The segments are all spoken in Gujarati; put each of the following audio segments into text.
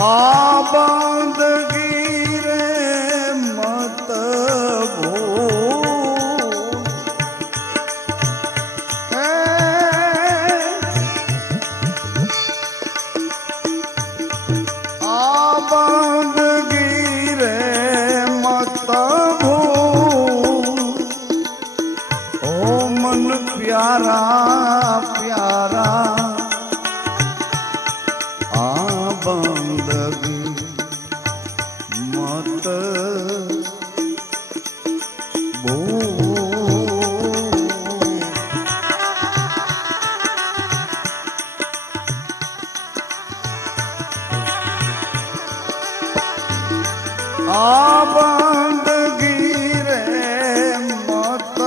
आ बंदगी रे मत भूल, आ बंदगी रे मत भूल, ओ मन प्यारा प्यारा बंदगी मत भूल। आ बंदगी रे मत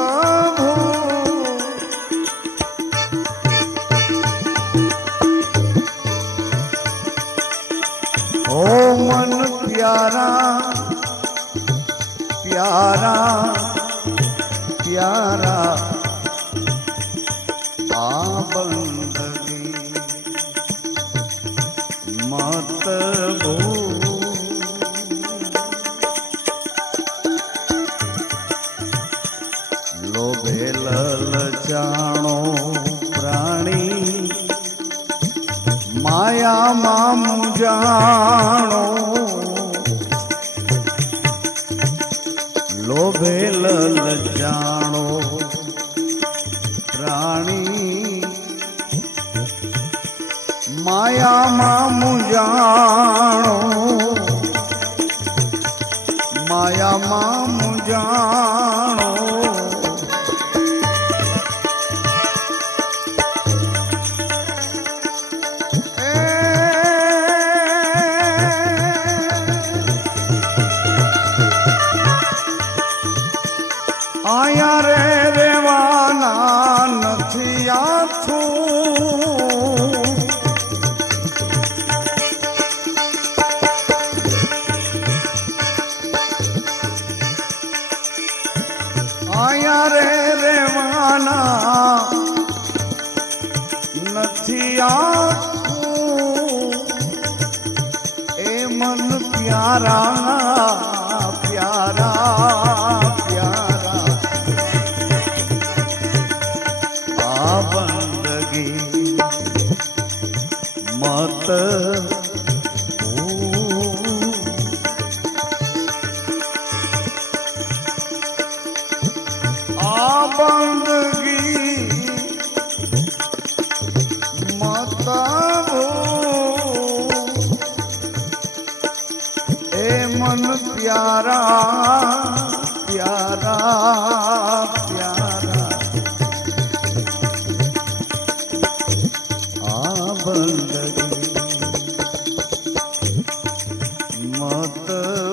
भूल, ओ मन प्यारा प्यारा प्यारा आ बंदगी मत भूल। लोभे ललचाणो प्राणी माया मामू जानो, लोभे ललचाणो प्राणी माया मामू जानो, माया मामू जानो। आया रे रेवाना નથી આથું, આયા રે રેવાના નથી આથું, એ મન પ્યારા પ્યારા बंदगी मत भूल। आ बंदगी मत भूल, ए मन प्यारा प्यारा बंदगी मत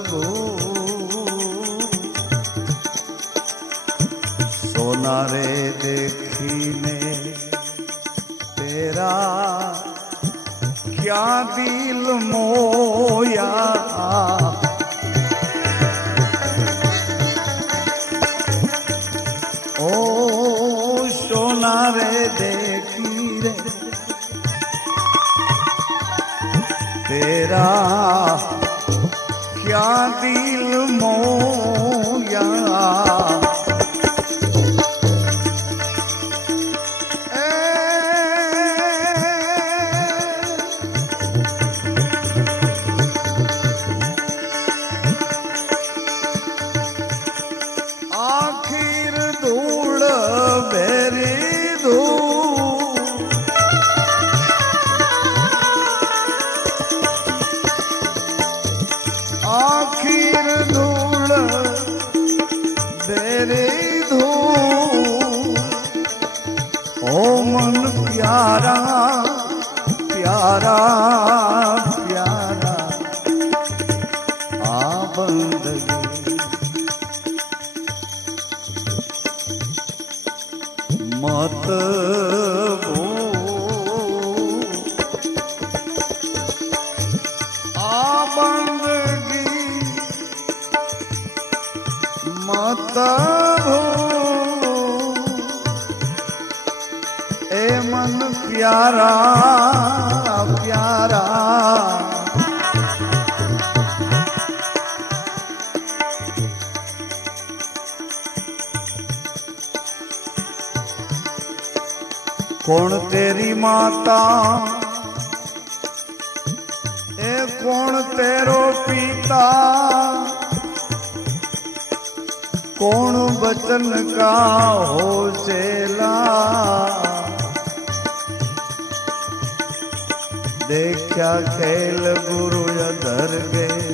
भूल। सोना रे देखीने तेरा क्या दिल मोया, ओ सोना रे देखी रे तेरा क्या दिल मोया, आखिर धूल बेरी धूल, आखिर धूल बेरी धूल, ओ मन प्यारा प्यारा प्यारा आ बंदगी मत भूल। भू ए मन प्यारा प्यारा कौन तेरी माता ए कौन तेरो पिता कौन बचन का हो चेला देखा खेल गुरु अधर गए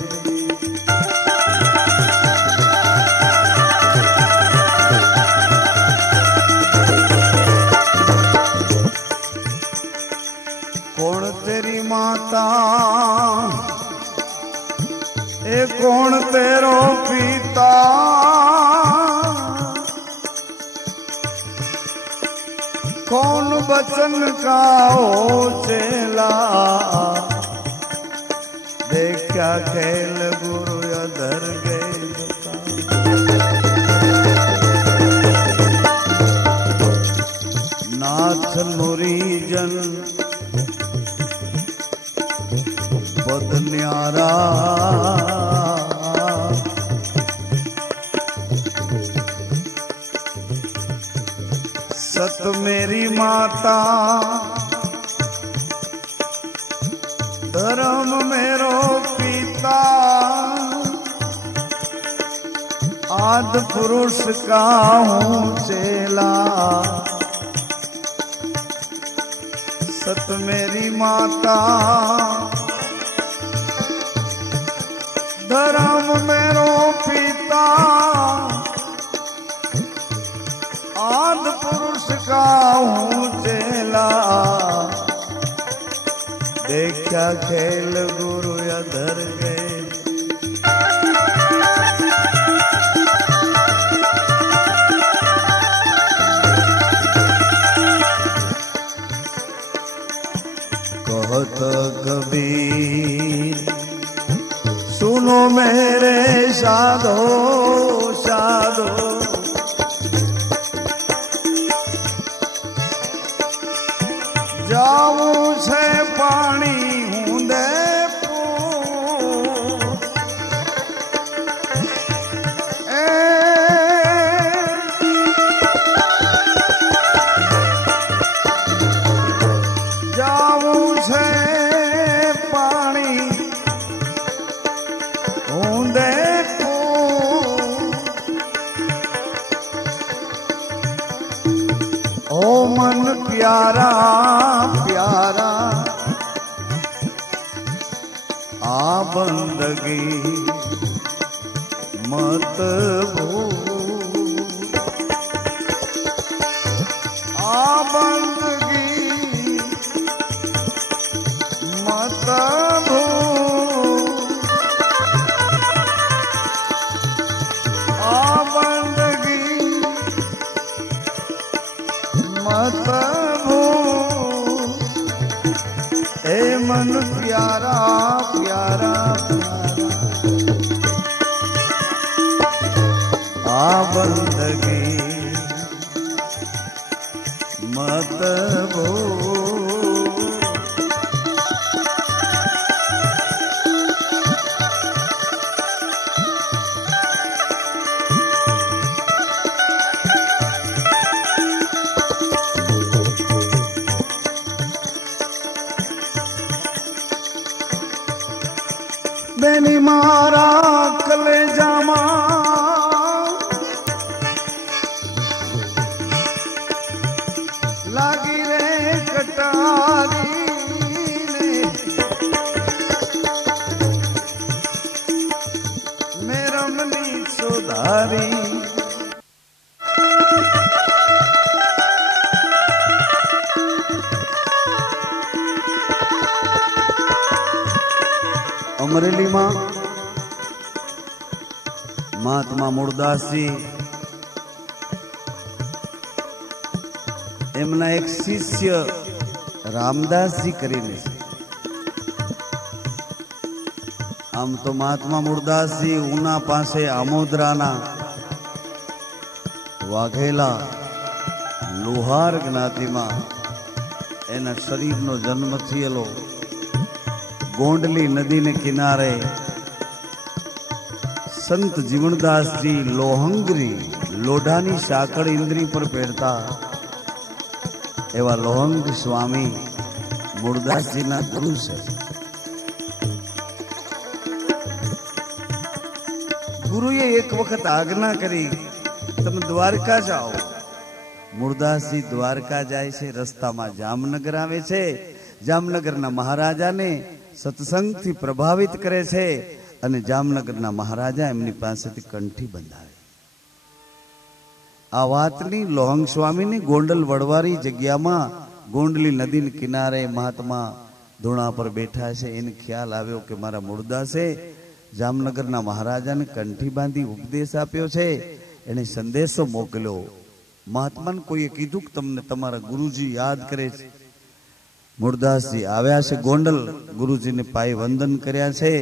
कौन तेरी माता ए कौन तेरो पिता कौन बचन का हो चेला देखा खेल गुरु अधर गए नाथ मुरीजन पद न्यारा सत मेरी माता धर्म मेरो पिता आदि पुरुष का हूँ चेला सत मेरी माता धर्म मेरो पिता आदि पुरुष का हूँ चेला देखा खेल गुरु अधर गए कहत कबीर सुनो मेरे साधो साधो जाऊं छे पानी हुंदे जाऊं छे पानी हुंदे ओ मन प्यारा प्यारा आ बंदगी मत भूल आ बंदगी मत भूल आ बंदगी मत भूल ए मन प्यारा प्यारा आ बंदगी मत भूल बेनी मारा कलेजा लागी रे कटारी ने मेरा मनी सुधारी अमरेली में महात्मा मूळदासजी एमना एक शिष्य रामदासजी करीने आम तो महात्मा मूळदासजी ऊना पासे आमोदराना વાઘેલા લુહાર જ્ઞાતિમાં એના શરીરનો જન્મ થયેલો. ગોંડલી નદીને કિનારે સંત જીવણદાસજી લોહંગરી લોઢાની સાંકળ ઇન્દ્રી પર પહેરતા એવા લોહંગ સ્વામી મૂળદાસજીના ગુરુ છે. ગુરુએ એક વખત આજ્ઞા કરી, તમે દ્વારકા જાઓ. મૂળદાસજી દ્વારકા જાય છે. રસ્તામાં જામનગર આવે છે. જામનગરના મહારાજાને સત્સંગથી પ્રભાવિત કરે છે અને જામનગરના મહારાજા એમની પાસેથી કંઠી બંધાવે. આ વાતની લોહંગ સ્વામીની ગોંડલ વડવારી જગ્યામાં ગોંડલી નદીના કિનારે મહાત્મા ધૂણા પર બેઠા છે. એને ખ્યાલ આવ્યો કે મારા મૂળદાસે જામનગરના મહારાજાને કંઠી બાંધી ઉપદેશ આપ્યો છે. એને સંદેશો મોકલ્યો. મહાત્માને કોઈએ કીધું કે તમને તમારા ગુરુજી યાદ કરે છે. મૂળદાસજી આવ્યા છે ગોંડલ. ગુરુજીને પાયે વંદન કર્યા છે.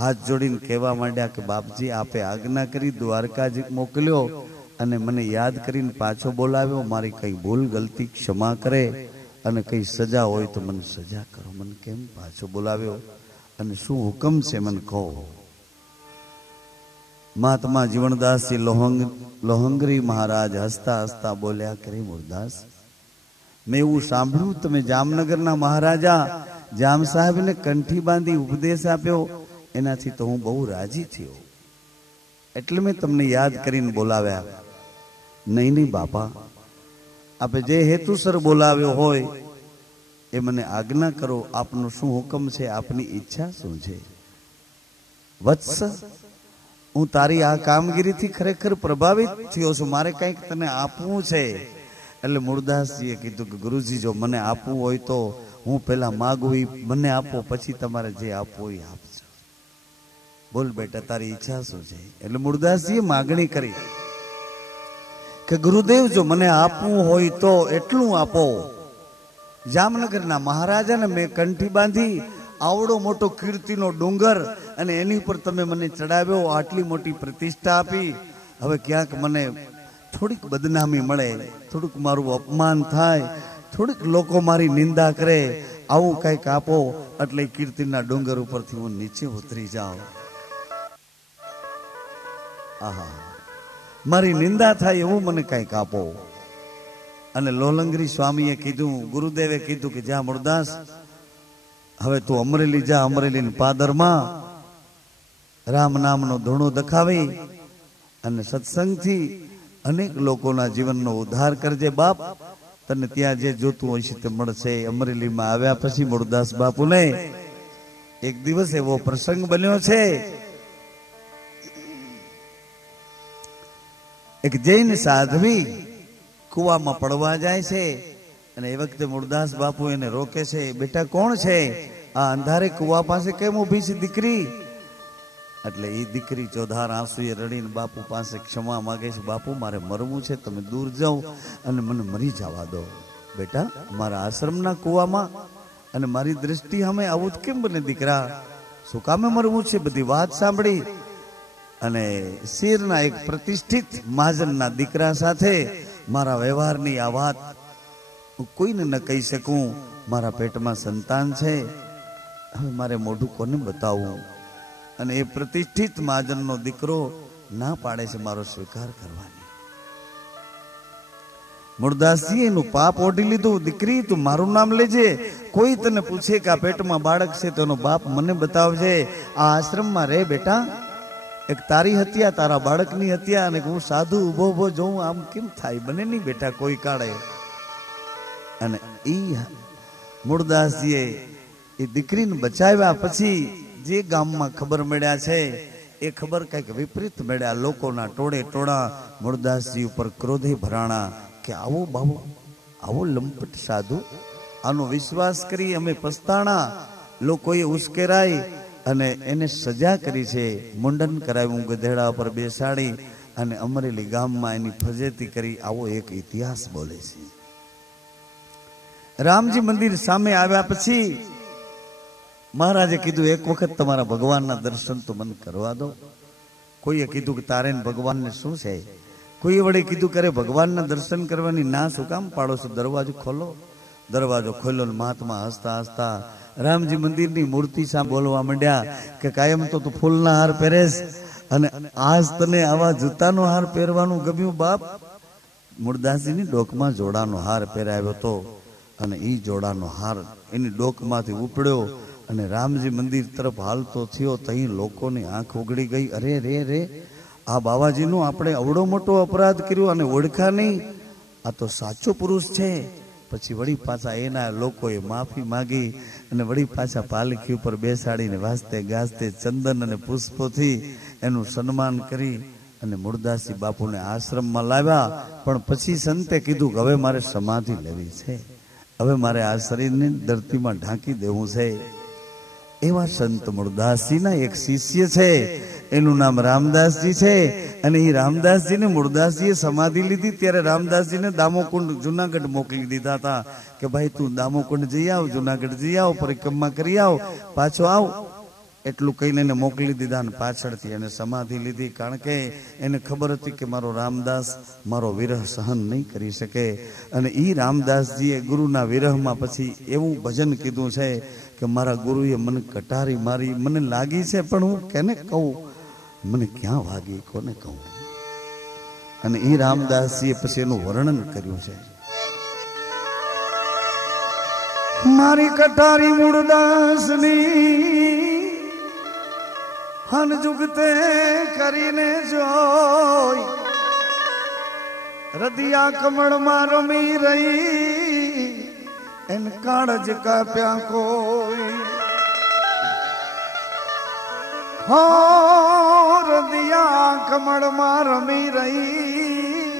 હાથ જોડીને કહેવા માંડ્યા કે બાપજી, આપે આજ્ઞા કરી, દ્વારકાજી મોકલ્યો અને મને યાદ કરીને પાછો બોલાવ્યો. મારી કઈ ભૂલ ગલતી ક્ષમા કરે અને કઈ સજા હોય તો મને સજા કરો. મને કેમ પાછો બોલાવ્યો અને શું હુકમ છે મને કહો. મહાત્મા જીવણદાસજી લોહંગરી મહારાજ હસતા હસતા બોલ્યા, કરે મૂળદાસ, મેં એવું સાંભળ્યું તમે જામનગરના મહારાજા જામ સાહેબને કંઠી બાંધી ઉપદેશ આપ્યો. એનાથી તો હું બહુ રાજી થયો, એટલે મેં તમને યાદ કરીને બોલાવ્યા. નહીં નહીં બાપા, આપે જે હેતુસર બોલાવ્યો હોય એ મને આજ્ઞા કરો. આપનો શું હુકમ છે? આપની ઈચ્છા શું છે? વત્સ, હું તારી આ કામગીરીથી ખરેખર પ્રભાવિત થયો છું. મારે કંઈક તને આપવું છે. એટલે મૂળદાસજીએ કીધું કે ગુરુજી, જો મને આપવું હોય તો હું પેલા માગું, મને આપો, પછી તમારે જે આપવું હોય આપજો. બોલ બેટા, તારી ઈચ્છા શું છે? એટલે મૂળદાસજીએ માગણી કરી કે ગુરુદેવ, જો મને આપવું હોય તો એટલું આપો. જામનગરના મહારાજાને મેં કંઠી બાંધી આવડો મોટો કીર્તિનો ડુંગર અને એની ઉપર તમે મને ચડાવ્યો, આટલી મોટી પ્રતિષ્ઠા આપી. હવે ક્યાંક મને થોડીક બદનામી મળે, થોડુંક મારું અપમાન થાય, થોડીક લોકો મારી નિંદા કરે, આવું કંઈક આપો. એટલે કીર્તિના ડુંગર ઉપરથી હું નીચે ઉતરી જાઉં. આહા, મારી નિંદા થાય એવું મને કંઈક આપો. અને લોલંગરી સ્વામીએ કીધું, ગુરુદેવે કીધું કે જા મૂળદાસ, હવે તું અમરેલી જા. અમરેલી પાદરમાં રામ નામનો ધૂણો દખાવી અને સત્સંગથી અનેક લોકોના જીવનનો ઉદ્ધાર કરજે. બાપ, તને ત્યાં જે જોતું હોય છે તે મળશે. અમરેલીમાં આવ્યા પછી મૂળદાસ બાપુને એક દિવસ એવો પ્રસંગ બન્યો છે. એક જૈન સાધ્વી કુવામાં પડવા જાય છે અને એ વખતે મૂળદાસ બાપુ એને રોકે છે. બેટા, કોણ છે આ અંધારે કુવા પાસે કેમ ઊભી છે દીકરી? એટલે એ દીકરી ચોધાર આંસુએ રડીને બાપુ પાસે ક્ષમા માગે છે. બાપુ, મારે મરવું છે, તમે દૂર જાઓ અને મને મરી જવા દો. બેટા, મારા આશ્રમના કુવામાં અને મારી દ્રષ્ટિ અમે આવું જ કેમ બને દીકરા? શું કામે મરવું છે? બધી વાત સાંભળી અને શિરના એક પ્રતિષ્ઠિત મહાજનના દીકરા સાથે મારા વ્યવહારની આ વાત હું કોઈને ન કહી શકું. મારા પેટમાં સંતાન છે, હવે મારે મોઢું કોને બતાવવું? અને એ પ્રતિષ્ઠિત મહાજનનો દીકરો ના પાડે છે મારો સ્વીકાર કરવાની. મૂળદાસજી એનું પાપ ઓઢી લીધું. દીકરી, તું મારું નામ લેજે. કોઈ તને પૂછે કે આ પેટમાં બાળક છે તો એનો બાપ મને બતાવજે. આ આશ્રમમાં રહે બેટા. એક તારી હત્યા, તારા બાળકની હત્યા, અને હું સાધુ ઉભો ઉભો જોઉં, આમ કેમ થાય? બને નહીં બેટા કોઈ કાળે. અને ઈ મૂળદાસજીએ એ દીકરીને બચાવ્યા પછી જે ગામમાં ખબર મળ્યા છે એ ખબર કઈક વિપરીત મળ્યા. લોકોના ટોળે ટોળા મૂળદાસજી ઉપર ક્રોધે ભરાણા કે આવો બાબુ, આવો લંપટ સાધુ, આનો વિશ્વાસ કરી અમે પસ્તાણા. લોકોએ ઉશ્કેરાઈ અને એને સજા કરી છે. મુંડન કરાવ્યું, ગધેડા પર બેસાડી અને અમરેલી ગામમાં એની ફજેતી કરી. આવો એક ઇતિહાસ બોલે છે. રામજી મંદિર સામે આવ્યા પછી મહારાજે કીધું, એક વખત તમારા ભગવાનના દર્શન તો મને કરવા દો. કોઈએ કીધું કે તારે ભગવાનને શું છે? કોઈ વડે કીધું કરે ભગવાનના દર્શન કરવાની ના શું કામ પાડો છો? દરવાજો ખોલો. દરવાજો ખોલ્યો ને મહાત્મા હસતા હસતા રામજી મંદિરની મૂર્તિ સામે બોલવા માંડ્યા કે કાયમ તો તું ફૂલના હાર પહેરેસ અને આજ તને આવા જૂતાનો હાર પહેરવાનું ગમ્યું બાપ? મૂળદાસજીની ડોકમાં જોડાનો હાર પહેરાવ્યો હતો અને એ જોડાનો હાર એની ડોકમાંથી ઉપડ્યો અને રામજી મંદિર તરફ હાલતો થયો. તહીં લોકોની આંખ ઉગડી ગઈ. અરે રે રે, આ બાવાજીનો આપણે અવડો મોટો અપરાધ કર્યો અને ઓળખા નહીં, આ તો સાચો પુરુષ છે. પછી વળી પાછા એના લોકોએ માફી માગી અને વળી પાછા પાલખી ઉપર બેસાડીને વાજતે ગાજતે ચંદન અને પુષ્પોથી એનું સન્માન કરી અને મૂળદાસજી બાપુને આશ્રમમાં લાવ્યા. પણ પછી સંતે કીધું કે હવે મારે સમાધિ લેવી છે, હવે મારે આ શરીરને ધરતીમાં ઢાંકી દેવું છે. એવા સંત મૂળદાસજીના એક શિષ્ય છે, એનું નામ રામદાસજી છે. અને એ રામદાસજીને મૂળદાસજીએ સમાધિ લીધી ત્યારે રામદાસજીને દામોકુંડ જુનાગઢ મોકલી દીધા હતા કે ભાઈ તું દામોકુંડ જઈ આવ, જુનાગઢ જઈ આવ, પરિક્રમા કરી આવ, પાછો આવ. એટલું કહીને એને મોકલી દીધા અને પાછળથી એને સમાધિ લીધી. કારણ કે એને ખબર હતી કે મારો રામદાસ મારો વિરહ સહન નહીં કરી શકે. અને એ રામદાસજીએ ગુરુના વિરહમાં પછી એવું ભજન કીધું છે કે મારા ગુરુએ મને કટારી મારી, મને લાગી છે પણ હું કેને કહું, મને ક્યાં વાગી, કોને કહું. અને એ રામદાસજીએ પછી એનું વર્ણન કર્યું છે. મારી કટારી મૂળદાસની હન જુગતે કરીને જોઈ, હૃદયા કમળમાં રમી રહી, એન કાળજ કાપ્યા કોઈ. હો હૃદયા કમળમાં રમી રહી,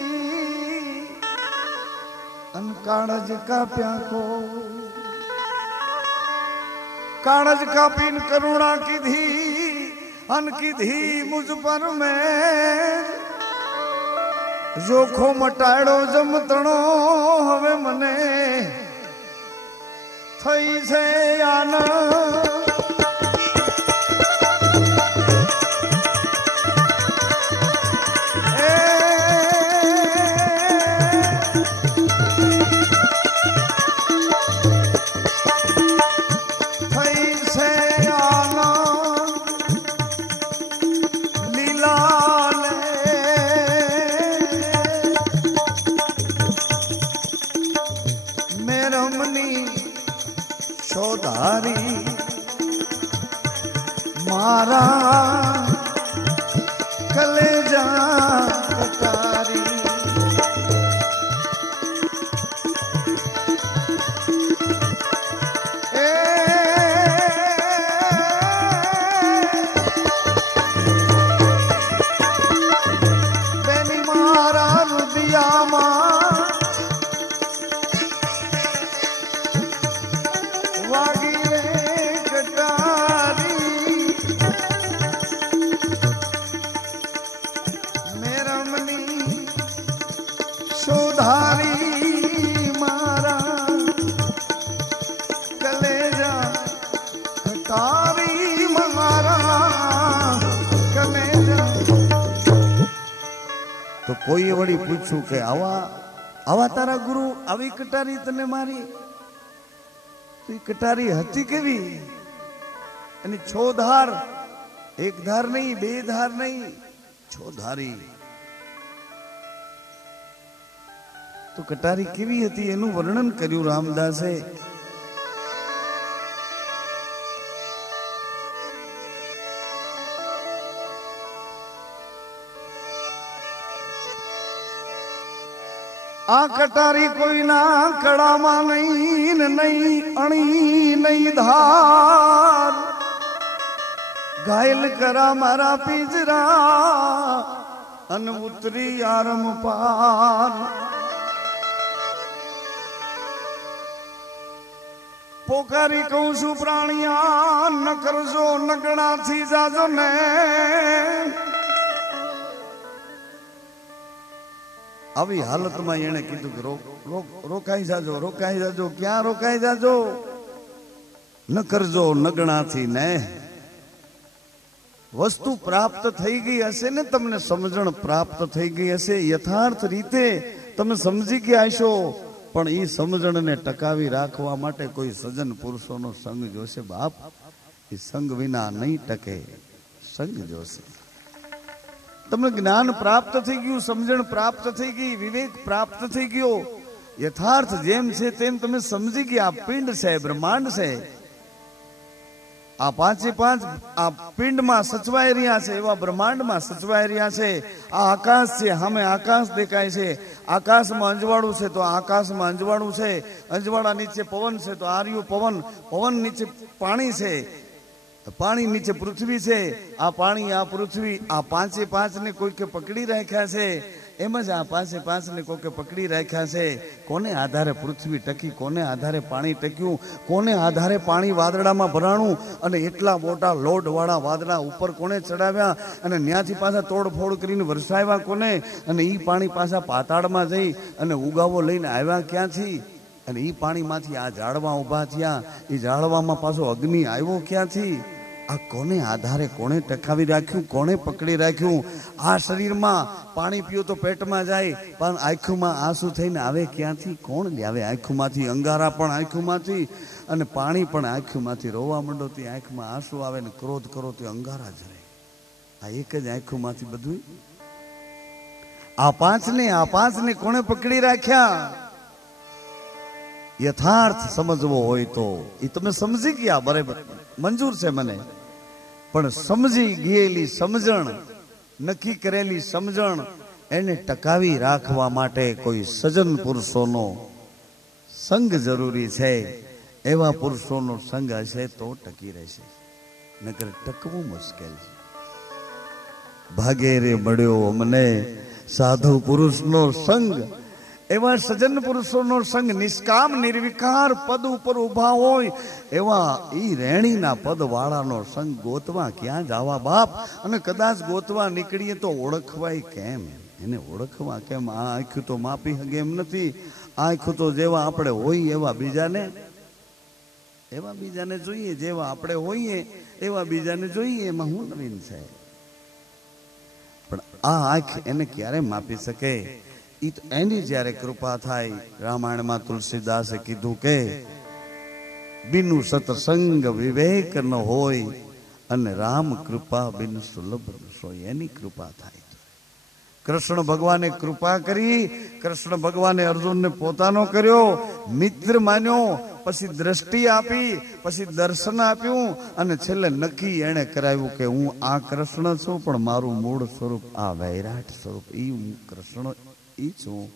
અન કાળજ કાપ્યા કોઈ. કાળજ કાપીને કરુણા કીધી અન કીધી મુझ પર મેં, જોખો મટાડો જમતણો હવે મને થઈ છે આનંદ. મારા કલેજા કટારી, બેની મારા રુદિયામાં વાગી રે કટારી. સોધારી મારા કલેજા કટારી, મારા કલેજા. તો કોઈ વળી પૂછ્યું કે આવા તારા ગુરુ આવી કટારી તને મારી? તો એ કટારી હતી કેવી? એની છો ધાર, એક ધાર નહીં, બે ધાર નહીં, છો ધારી. તો કટારી કેવી હતી એનું વર્ણન કર્યું રામદાસે. આ કટારી કોઈના કડામાં નહીં, નહીં અણી નહીં ધાર, ઘાયલ કરા મારા પિંજરા અન ઉતરી આરમ પાર. પોકારી કહું છું પ્રાણિયા, ન કરજો નગણાથી જાજો ને. આવી હાલતમાં એને કીધું કે રોકાઈ જાજો, રોકાઈ જાજો. ક્યાં રોકાઈ જાજો? ન કરજો નગણાથી ને. વસ્તુ પ્રાપ્ત થઈ ગઈ હશે ને, તમને સમજણ પ્રાપ્ત થઈ ગઈ હશે, યથાર્થ રીતે તમે સમજી ગયા હશો, પણ એ સમજણને ટકાવી રાખવા માટે કોઈ સજ્જન પુરુષોનો સંગ જોશે બાપ. એ સંગ વિના નહીં ટકે, સંગ જોશે. તમને જ્ઞાન પ્રાપ્ત થઈ ગયું, સમજણ પ્રાપ્ત થઈ ગઈ, વિવેક પ્રાપ્ત થઈ ગયો, યથાર્થ જેમ છે તેમ તમે સમજી ગયા. પિંડ છે, બ્રહ્માંડ છે, આ પાંચે પાંચ આ પિંડમાં સચવાઈ રહ્યા છે, એવા બ્રહ્માંડમાં સચવાઈ રહ્યા છે. આ આકાશ છે, સામે આકાશ દેખાય છે, આકાશમાં અંજવાળું છે તો આકાશમાં અંજવાળું છે, અંજવાળા નીચે પવન છે તો આર્યું પવન, પવન નીચે પાણી છે, પાણી નીચે પૃથ્વી છે. આ પાણી, આ પૃથ્વી, આ પાંચે પાંચને કોઈકે પકડી રાખ્યા છે. એમ જ આ પાંચે પાંચને કોઈકે પકડી રાખ્યા છે. કોને આધારે પૃથ્વી ટકી, કોને આધારે પાણી ટક્યું, કોને આધારે પાણી વાદળામાં ભરાણું, અને એટલા મોટા લોડવાળા વાદળા ઉપર કોને ચડાવ્યા, અને ત્યાંથી પાછા તોડફોડ કરીને વરસાવ્યા કોને, અને એ પાણી પાછા પાતાળમાં જઈ અને ઉગાવો લઈને આવ્યા ક્યાંથી, અને એ પાણીમાંથી આ ઝાડવા ઊભા થયા, એ ઝાડવામાં પાછો અગ્નિ આવ્યો ક્યાંથી. આ કોને આધારે, કોને ટકાવી રાખ્યું, કોને પકડી રાખ્યું. આ શરીરમાં પાણી પીઓ તો પેટમાં જાય, પણ આંખોમાં આંસુ થઈને આવે ક્યાંથી, કોણ લાવે આંખોમાંથી? અંગારા પણ આંખોમાંથી, અને પાણી પણ આંખોમાંથી. રોવા માંડો તે આંખમાં આંસુ આવે, ને ક્રોધ કરો તે અંગારા જ રહે. આ એક જ આંખોમાંથી બધું. આ પાંચને કોને પકડી રાખ્યા? યથાર્થ સમજવો હોય તો એ તમે સમજી ગયા, બરાબર, મંજૂર છે મને. પણ સમજી ગયેલી સમજણ, નક્કી કરેલી સમજણ, એને ટકાવી રાખવા માટે કોઈ સજ્જન પુરુષોનો સંગ જરૂરી છે. એવા પુરુષોનો સંગ હશે તો ટકી રહેશે, નકર ટકવું મુશ્કેલ છે. ભાગે રે મળ્યો અમને સાધુ પુરુષનો સંગ. એવા સજ્જન પુરુષોનો સંગ, નિષ્કામ નિર્વિકાર પદ ઉપર ઉભા હોય એવા ઈ રેણીના પદ વાળાનો સંગ ગોતવા ક્યાં જવા બાપ? અને કદાચ ગોતવા નીકળીએ તો ઓળખવાય કેમ? એને ઓળખવા કેમ? આ આંખું તો માપી હગે એમ નથી. આંખું તો જેવા આપણે હોઈએ એવા બીજાને જોઈએ, જેવા આપણે હોઈએ એવા બીજાને જોઈએ. એમાં હું નવીન છે? પણ આ આંખ એને ક્યારે માપી શકે? એની જયારે કૃપા થાય. રામાયણમાં તુલસીદાસે કીધું કે બિનુ સત્સંગ વિવેક ન હોય, અને રામ કૃપા બિન સુલભ સોય. એની કૃપા થાય. કૃષ્ણ ભગવાને કૃપા કરી. કૃષ્ણ ભગવાને અર્જુનને પોતાનો કર્યો, મિત્ર માન્યો, પછી દ્રષ્ટિ આપી, પછી દર્શન આપ્યું, અને છેલ્લે નક્કી એને કરાવ્યું કે હું આ કૃષ્ણ છું, પણ મારું મૂળ સ્વરૂપ આ વૈરાટ સ્વરૂપ, ઈ હું કૃષ્ણ ઈ છું.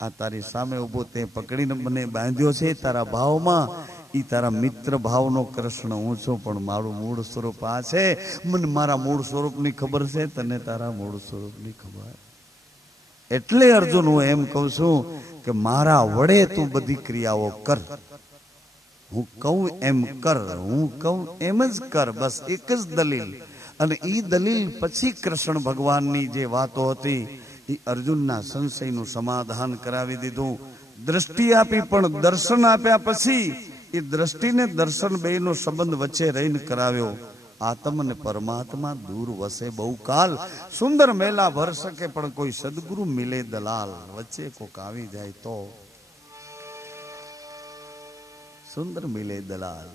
આ તારી સામે ઉભો તે પકડીને મને બાંધ્યો છે તારા ભાવમાં, ઈ તારા મિત્ર ભાવનો કૃષ્ણ હું છું, પણ મારું મૂળ સ્વરૂપ આ છે. મને મારા મૂળ સ્વરૂપની ખબર છે, તને તારા મૂળ સ્વરૂપની ખબર. એટલે અર્જુન હું એમ કહું છું કે મારા વડે તું બધી ક્રિયાઓ કર. હું કહું એમ કર, હું કહું એમ જ કર. બસ એક જ દલીલ. અને ઈ દલીલ પછી કૃષ્ણ ભગવાનની જે વાતો હતી એ અર્જુનના સંશયનું સમાધાન કરાવી દીધું. દ્રષ્ટિ આપી, પણ દર્શન આપ્યા પછી એ દ્રષ્ટિને દર્શન બેયનો સંબંધ વચ્ચે રહીને કરાવ્યો. આત્મ ને પરમાત્મા દૂર વસે બહુ કાલ, સુંદર મેલા ભર શકે, પણ કોઈ સદગુરુ મિલે દલાલ. વચ્ચે કોક આવી જાય તો સુંદર મિલે દલાલ.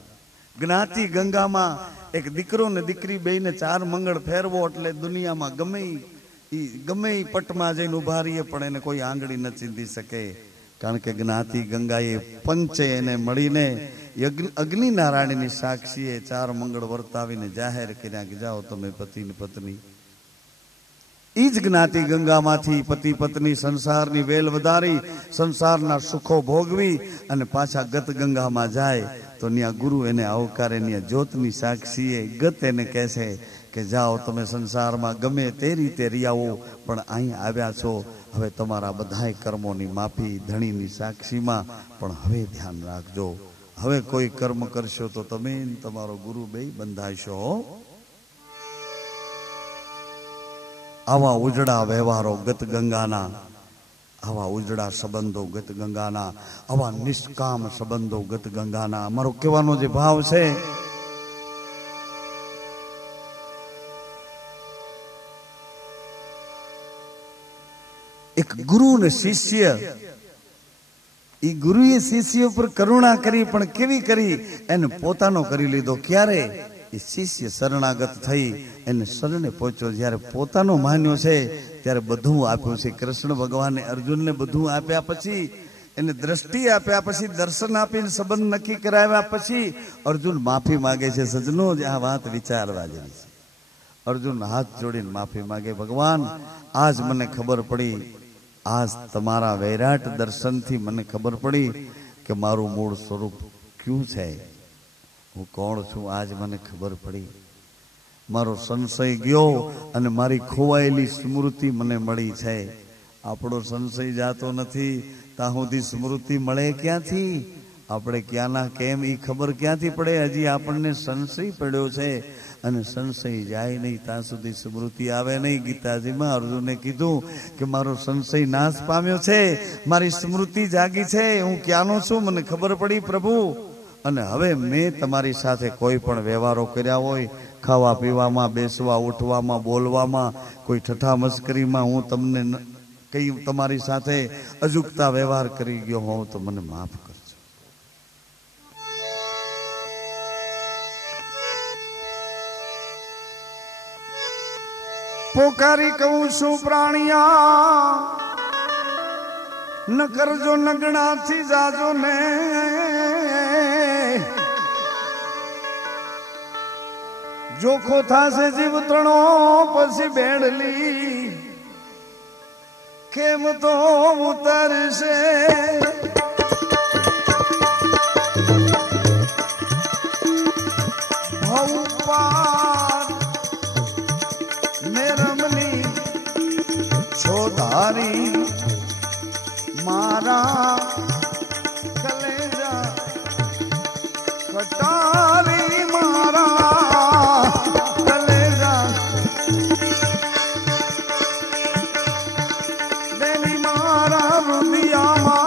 જ્ઞાતિ ગંગામાં એક દીકરો ને દીકરી બેયને 4 મંગળ ફેરવો એટલે દુનિયામાં ગમે પટમાં જઈને ઉભા રહીએ, પણ એને કોઈ આંગળી ન ચીંધી શકે. કારણ કે જ્ઞાતિ ગંગાએ પંચે એને મળીને અગ્નિ નારાયણની સાક્ષીએ 4 મંગળ વર્તાવીને જાહેર કર્યા કે જાઓ તમે પતિ ને પત્ની. ઈ જ જ્ઞાતિ ગંગામાંથી પતિ પત્ની સંસારની વેલ વધારી, સંસારના સુખો ભોગવી અને પાછા ગત ગંગામાં જાય તો ત્યાં ગુરુ એને આવકારે. ત્યાં જ્યોતની સાક્ષીએ ગત એને કહે છે કે જાઓ તમે સંસારમાં ગમે તે રીતે રિયાવો, પણ અહીં આવ્યા છો, હવે તમારા બધાય કર્મોની માફી ધણીની સાક્ષીમાં. પણ હવે ધ્યાન રાખજો, હવે કોઈ કર્મ કરશો તો તમે તમારો ગુરુ બેય બંધાશો. આવા ઉજળા વ્યવહારો ગત ગંગાના, આવા ઉજળા સંબંધો ગત ગંગાના, આવા નિષ્કામ સંબંધો ગત ગંગાના. અમારો કહેવાનો જે ભાવ છે એક ગુરુ ને શિષ્ય, એ ગુરુએ શિષ્ય ઉપર કરુણા કરી, પણ કેવી કરી? એને પોતાનો કરી લીધો. ક્યારે? એ શિષ્ય શરણાગત થઈ, એને શરણે પહોંચ્યો. જ્યારે પોતાનો માન્યો છે ત્યારે બધું આપ્યું છે. કૃષ્ણ ભગવાને અર્જુનને બધું આપ્યા પછી, એને દ્રષ્ટિ આપ્યા પછી, દર્શન આપીને સંબંધ નક્કી કરાવ્યા પછી અર્જુન માફી માગે છે. સજનો જ આ વાત વિચારવા જેવી છે. અર્જુન હાથ જોડીને માફી માગે, ભગવાન આજ મને ખબર પડી, આજ તમારા વૈરાટ દર્શનથી મને ખબર પડી કે મારું મૂળ સ્વરૂપ ક્યું છે, હું કોણ છું. આજ મને ખબર પડી, મારો સંશય ગયો અને મારી ખોવાયેલી સ્મૃતિ મને મળી છે. આપણો સંશય જાતો નથી ત્યાં સુધી સ્મૃતિ મળે ક્યાંથી? આપણે ક્યાંના કેમ એ ખબર ક્યાંથી પડે? હજી આપણને સંશય પડ્યો છે, અને સંશય જાય નહીં ત્યાં સુધી સ્મૃતિ આવે નહીં. ગીતાજીમાં અર્જુને કીધું કે મારો સંશય નાશ પામ્યો છે, મારી સ્મૃતિ જાગી છે, હું ક્યાંનો છું મને ખબર પડી પ્રભુ. અને હવે મેં તમારી સાથે કોઈ પણ વ્યવહારો કર્યા હોય, ખાવા પીવામાં, બેસવા ઉઠવામાં, બોલવામાં, કોઈ ઠઠ્ઠા મસ્કરીમાં હું તમને કઈ તમારી સાથે અજુકતા વ્યવહાર કરી ગયો હોઉં તો મને માફ કરજો. પોકારી કહું છું પ્રાણિયા, ન કરજો નગણાથી જાજો ને. જોખો થાશે જીવ ત્રણો પછી બેડલી, કેમ તો ઉતરશે. ભવપાર મેરમની છોધારી મારા કલેજા કટારી મારા કલેજા બેની મારા રુદિયામાં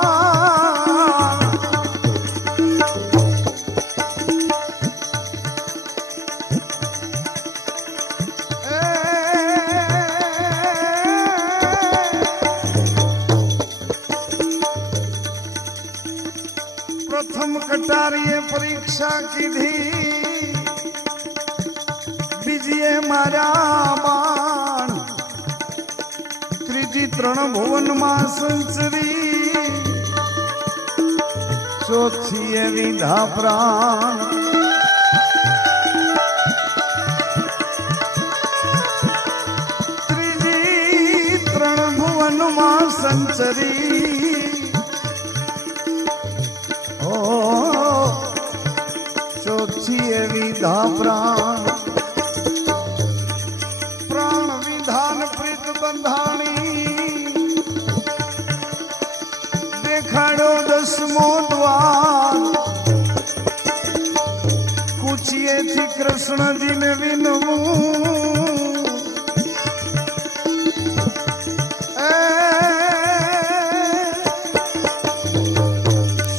પ્રથમ કટારીએ પરીક્ષા કીધી, બીજીએ માર્યા બાણ, ત્રીજી ત્રણ ભુવનમાં સંચરી, ચોથીએ વિધા પ્રાણ. ત્રીજી ત્રણ ભુવનમાં સંચરી, ચોથી વિધા પ્રાણ. પ્રાણ વિધાન પ્રીત બંધાણી, દેખાડો દસમો દ્વાર, કુચીએથી કૃષ્ણજીને વિનવું.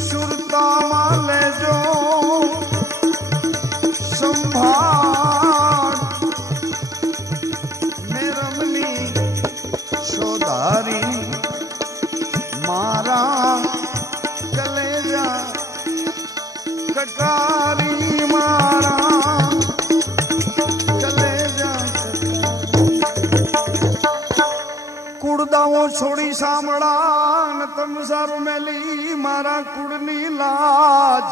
સુરતામાં લેજો સંભાળ, મેરમની સોધારી મારા કલેજા કટારી મારા કલેજા. કુળદાઓ છોડી સાંભળા ને તમ સારું મેલી મારા કુળની લાજ.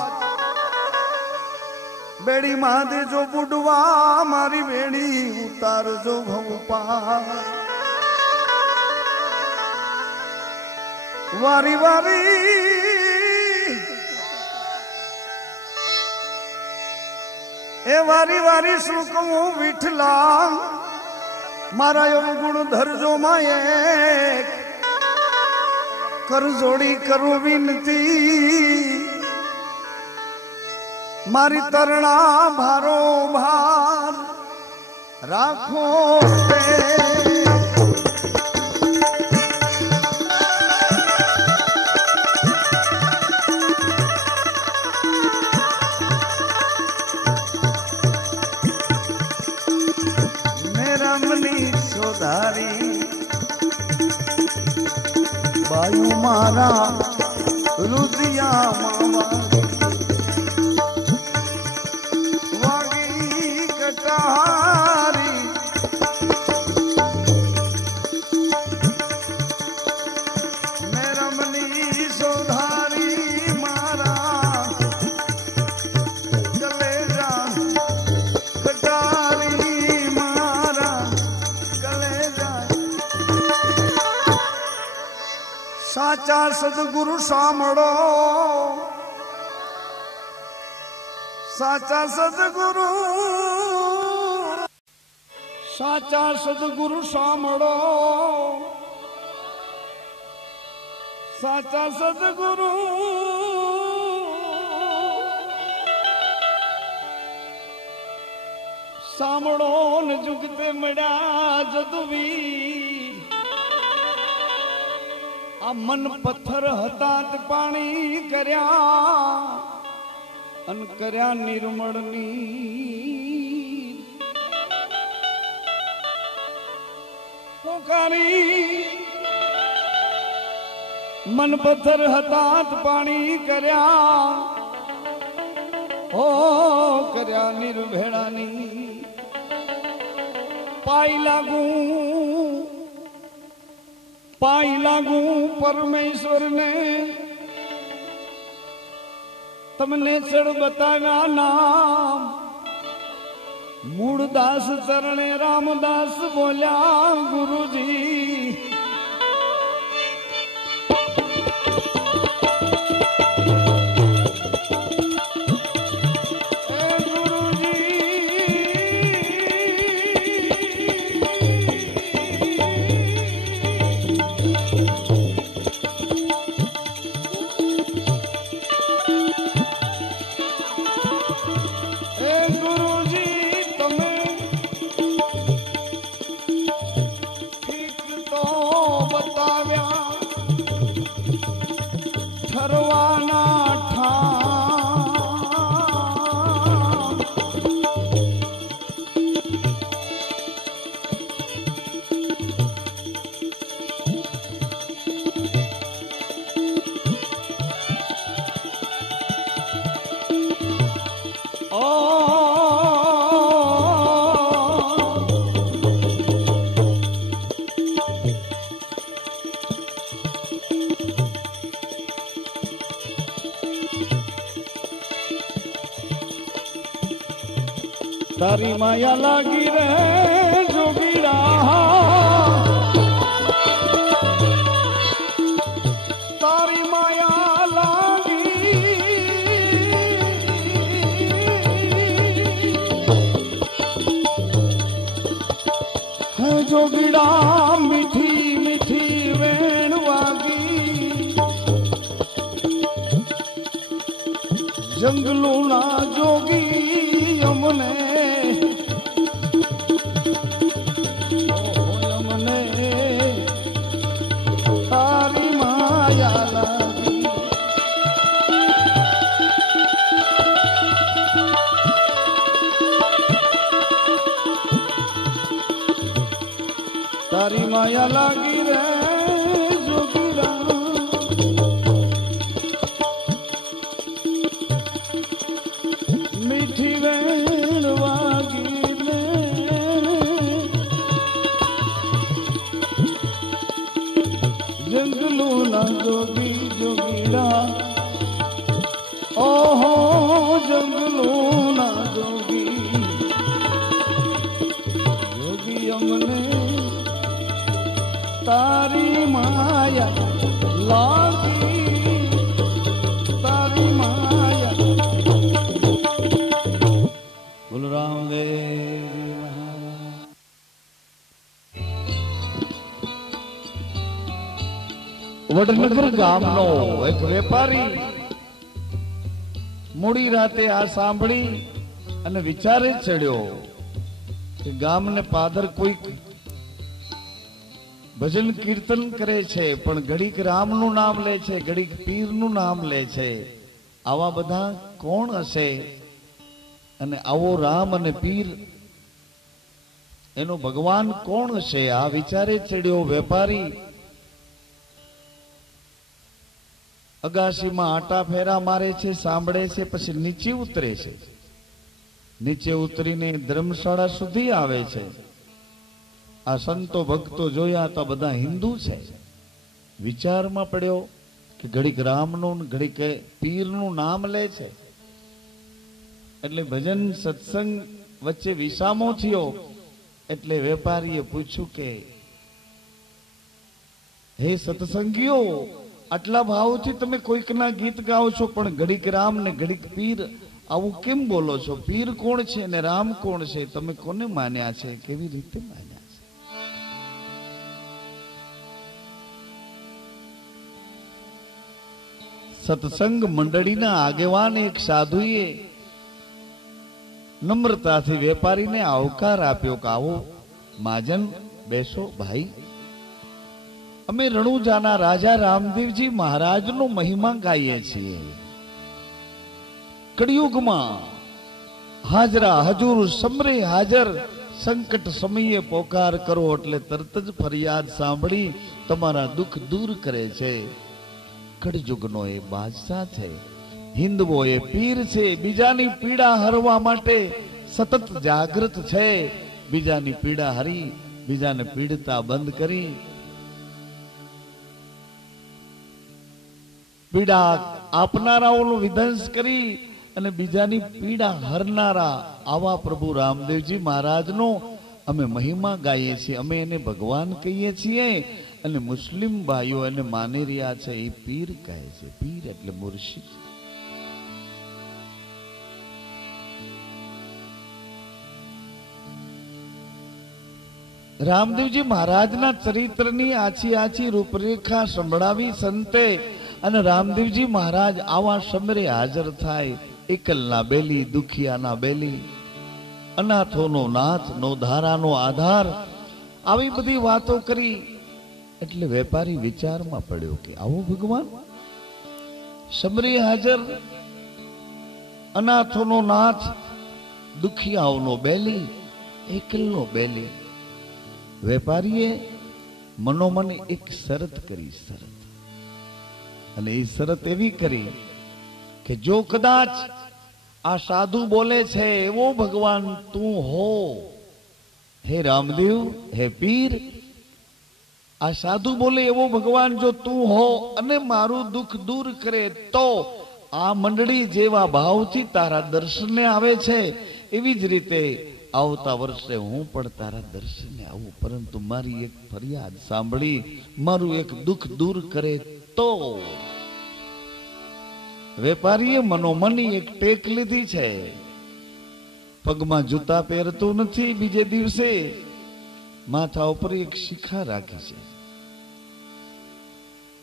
બેડી માં દેજો બુડવા મારી બેડી ઉતારજો ભવપા. વારી વારી એ વારી વારી શું કહું વિઠલા, મારા અવગુણ ધરજો માયે. કરજોડી કરું વિનતી, મારી તરણા ભારો ભાર રાખો. મેરમની સોધારી બાયુ મારા રુદિયામાં વાગી કટારી મેરમની સોધારી મારા કલેજા કટારી મારા કલેજા સાચા સદગુરુ સાંભળો સાચા સદગુરુ સાચા સદગુરુ સાંભળો સાચા સદગુરુ સાંભળો ને જુગતે મળ્યા જદુવી આ મન પથ્થર હતા તે પાણી કર્યા અન કર્યા નિર્મળની પોકારી મન પથ્થર હતા તે પાણી કર્યા હો કર્યા નિર્ભેળાની પાઈ લાગુ પરમેશ્વર ને તમને ચડ બતાવ્યા નામ મૂળદાસ ચરણે રામદાસ બોલ્યા ગુરુજી તારી માયા લાગી રે જોગીરા તારી માયા લાગી હે જોગીરા મીઠી મીઠી વેણ વાગી જંગલું ના જોગી અમને તારી માયા લાગી તારી માયા લાગી રે જોગીરા મીઠી વેણ વાગી રે જંગલું ના જોગી જોગીરા ઓહો જંગલું ના જોગી જોગી અમને તારી માયા લાગી તારી માયા બોલ રામદેવ વડનગર ગામનો એક વેપારી મોડી રાતે આ સાંભળી અને વિચારે ચડ્યો કે ગામને પાદર કોઈક ભજન કીર્તન કરે છે પણ ઘડીક રામનું નામ લે છે ઘડીક પીરનું નામ લે છે આવા બધા કોણ હશે અને આવો રામ અને પીર એનો ભગવાન કોણ હશે આ વિચારે ચડ્યો વેપારી અગાશીમાં આટા ફેરા મારે છે, સાંભળે છે, પછી નીચે ઉતરે છે. નીચે ઉતરીને ધર્મશાળા સુધી આવે છે. આ સંતો ભક્તો જોયા તો બધા હિન્દુ છે. વિચારમાં પડ્યો કે ઘડીક રામનું ઘડીક પીરનું નામ લે છે. એટલે ભજન સત્સંગ વચ્ચે વિસામો થયો. એટલે વેપારીએ પૂછ્યું કે હે સત્સંગીઓ, આટલા ભાવથી તમે કોઈકના ગીત ગાઓ છો, પણ ઘડીક રામ ને ઘડીક પીર આવું કેમ બોલો છો? પીર કોણ છે ને રામ કોણ છે? તમે કોને માન્યા છે? કેવી રીતે માન્યા છે? સત્સંગ મંડળીના આગેવાન એક સાધુએ નમ્રતાથી વેપારીને આવકાર આપ્યો કે આવો મહાજન, બેસો ભાઈ. અમે રણુજાના રાજા રામદેવજી મહારાજનો મહિમા ગાઈએ છીએ. કળિયુગમાં હાજરા હજુર સમરે હાજર, સંકટ સમયે પોકાર કરો એટલે તરત જ ફરિયાદ સાંભળી તમારા દુઃખ દૂર કરે છે. કળિયુગનો એ બાદશાહ છે, હિન્દુઓ એ પીર છે. બીજાની પીડા હરવા માટે સતત જાગૃત છે. બીજાની પીડા હરી, બીજાને પીડતા બંધ કરી, પીડા આપનારાઓનો વિધ્વંસ કરી અને બીજાની પીડા હરનારા આવા પ્રભુ રામદેવજી મહારાજનો અમે મહિમા ગાઈએ છીએ. અમે એને ભગવાન કહીએ છીએ. અને મુસ્લિમ ભાઈઓ એને માની રહ્યા છે, એ પીર કહે છે. પીર એટલે મુર્શિદ. રામદેવજી મહારાજના ચરિત્રની આછી આછી રૂપરેખા સંભળાવી સંતે. અને રામદેવજી મહારાજ આવા સમરે હાજર થાય. એકલના બેલી, દુખિયાના બેલી, અનાથોનો નાથ, નોધારાનો આધાર, આવી બધી વાતો કરી. એટલે વેપારી વિચારમાં પડ્યો કે આવો ભગવાન સમરે હાજર, અનાથોનો નાથ, દુખિયાઓનો બેલી, એકલનો બેલી. વેપારીએ મનોમન એક શરત કરી. શરત, અને એ શરત એવી કરી કે જો કદાચ આ સાધુ બોલે છે એવો ભગવાન તું હો, હે રામદેવ, હે પીર, આ સાધુ બોલે એવો ભગવાન જો તું હો અને મારું દુઃખ દૂર કરે, તો આ મંડળી જેવા ભાવથી તારા દર્શને આવે છે એવી જ રીતે આવતા વર્ષે હું પણ તારા દર્શને આવું. પરંતુ મારી એક ફરિયાદ સાંભળી મારું એક દુઃખ દૂર કરે તો. વેપારીએ મનોમની એક ટેક લીધી છે. પગમાં જૂતા પહેરતું નથી. બીજે દિવસે માથા ઉપર એક શિખા રાખી છે,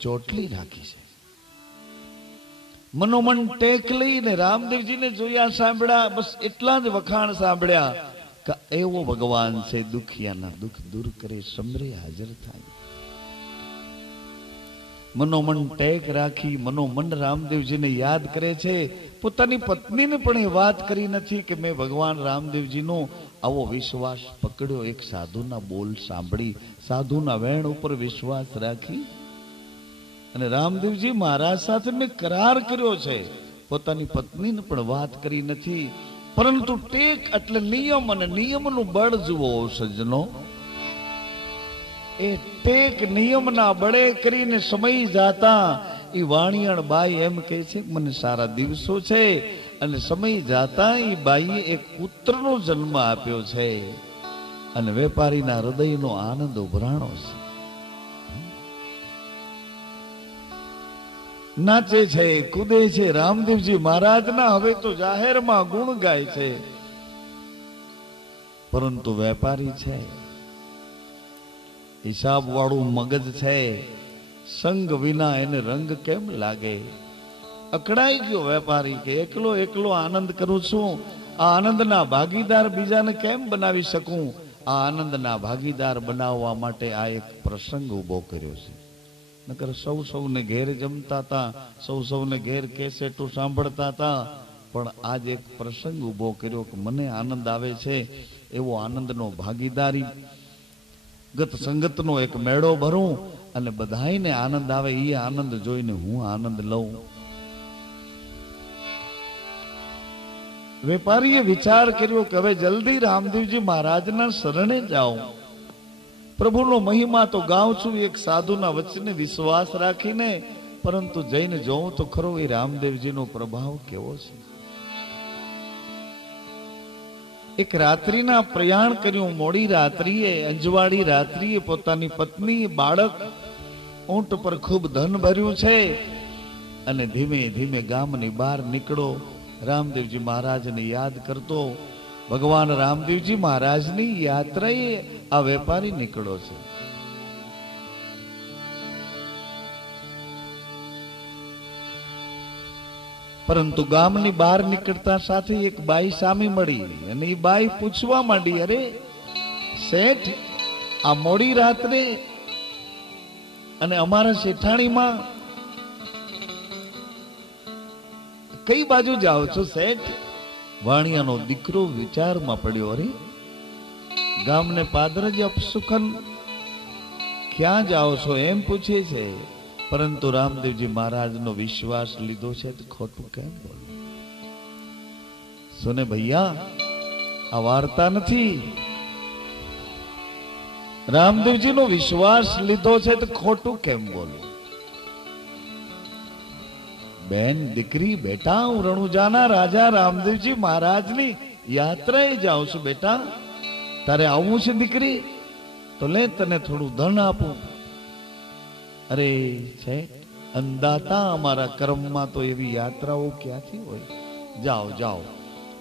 ચોટલી રાખી છે. મનોમન ટેક લઈને રામદેવજીને જોયા, સાંભળ્યા, બસ એટલા જ વખાણ સાંભળ્યા કે એવો ભગવાન છે, દુખિયાના દુઃખ દૂર કરે, સમરે હાજર થાય. મનોમન ટેક રાખી મનોમન રામદેવજીને યાદ કરે છે. પોતાની પત્નીને પણ એ વાત કરી નથી કે મેં ભગવાન રામદેવજીનો આવો વિશ્વાસ પકડ્યો. એક સાધુના બોલ સાંભળી, સાધુના વેણ ઉપર વિશ્વાસ રાખી અને રામદેવજી મહારાજ સાથે મેં કરાર કર્યો છે. પોતાની પત્નીને પણ વાત કરી નથી. પરંતુ ટેક એટલે નિયમ, અને નિયમનું બળ જુઓ સજ્જનો. એ ટેક નિયમના બળે કરીને સમય જાતા એ વાણિયાણ બાઈ એમ કહે છે મને સારા દિવસો છે. અને સમય જાતા એ બાઈએ એક પુત્રનો જન્મ આપ્યો છે. અને વેપારીના હૃદયનો આનંદ ઉભરાણો છે. નાચે છે, કૂદે છે. રામદેવજી મહારાજના હવે તો જાહેરમાં ગુણ ગાય છે. પરંતુ વેપારી છે, હિસાબ વાળું મગજ છે. સંગ વિના એને રંગ કેમ લાગે? અકળાઈ ગયો વેપારી કે એકલો એકલો આનંદ કરું છું, આ આનંદના ભાગીદાર બીજાને કેમ બનાવી શકું? આ આનંદના ભાગીદાર બનાવવા માટે આ એક પ્રસંગ ઉભો કર્યો છે. નકર સૌ સૌને ઘેર જમતા હતા, સૌ સૌને ઘેર કેસેટો સાંભળતા હતા. પણ આજ એક પ્રસંગ ઉભો કર્યો કે મને આનંદ આવે છે એવો આનંદનો ભાગીદારી ગત સંગતનો એક મેળો ભરું અને બધાઈને આનંદ આવે, એ આનંદ જોઈને હું આનંદ લઉં. વેપારીએ વિચાર કર્યો કે હવે જલ્દી રામદેવજી મહારાજના શરણે જાઉં. પ્રભુનો મહિમા તો ગાઉં છું એક સાધુના વચને વિશ્વાસ રાખીને, પરંતુ જઈને જોઉં તો ખરો એ રામદેવજીનો પ્રભાવ કેવો છે. એક રાત્રિના પ્રયાણ કર્યું. મોડી રાત્રિએ, અંજવાળી રાત્રિએ પોતાની પત્ની, બાળક, ઊંટ પર ખૂબ ધન ભર્યું છે અને ધીમે ધીમે ગામની બહાર નીકળો. રામદેવજી મહારાજને યાદ કરતો ભગવાન રામદેવજી મહારાજની યાત્રાએ આ વેપારી નીકળો છે. પરંતુ ગામની બહાર નીકળતા સાથે એક બાઈ સામે મળી અને એ બાઈ પૂછવા માંડી, અરે શેઠ, આ મોડી રાત્રે અને અમારા શેઠાણીમાં કઈ બાજુ જાઓ છો શેઠ? વાણિયાનો દીકરો વિચારમાં પડ્યો. અરે ગામને પાદર જ અપસુખન, ક્યાં જાઓ છો એમ પૂછે છે. પરંતુ રામદેવજી મહારાજનો વિશ્વાસ લીધો છે તો ખોટું કેમ બોલું? સુને ભૈયા, આ વાર્તા નથી. રામદેવજીનો વિશ્વાસ લીધો છે તો ખોટું કેમ બોલું? બેન, દીકરી, બેટા, હું રણુજાના રાજા રામદેવજી મહારાજની યાત્રાએ જાઉં છું. બેટા, તારે આવવું છે દીકરી? તો લે, તને થોડું ધન આપું. અરે છે અંદાતા, અમારા કર્મમાં તો એવી યાત્રાઓ ક્યાંથી હોય? જાઓ જાઓ,